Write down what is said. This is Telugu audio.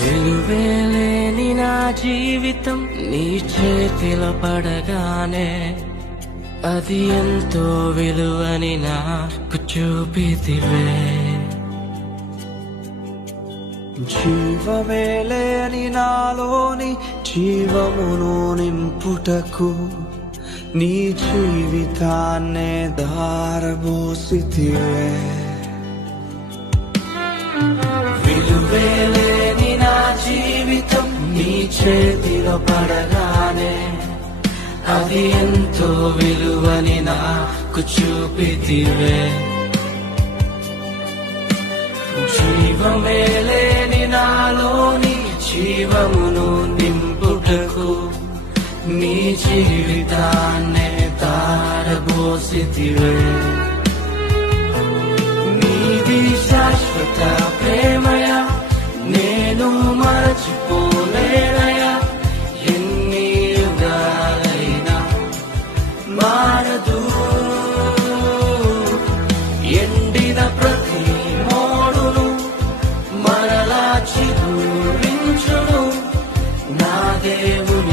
విలువేలేని నా జీవితం నీ చేతిలో పడగానే అది ఎంతో విలువని నాకు చూపితివే. జీవమే లేని నాలోని జీవమును నింపుటకు నీ జీవితాన్నే దారబోసితివే. విలువేలేని నా జీవితం నీ చేతిలో పడగానే అది ఎంతో విలువని నాకు చూపితివే. జీవమే లేని నాలోని జీవమును నింపుటకు నీ జీవితాన్నే దారబోసితివే. నీది శాశ్వత ప్రేమయ నేను మరచిపోలేనయా. ఎన్ని యుగాలైనా మారదు. ఎండిన ప్రతి మోడును మరలా చిగురించును. నా దేవుని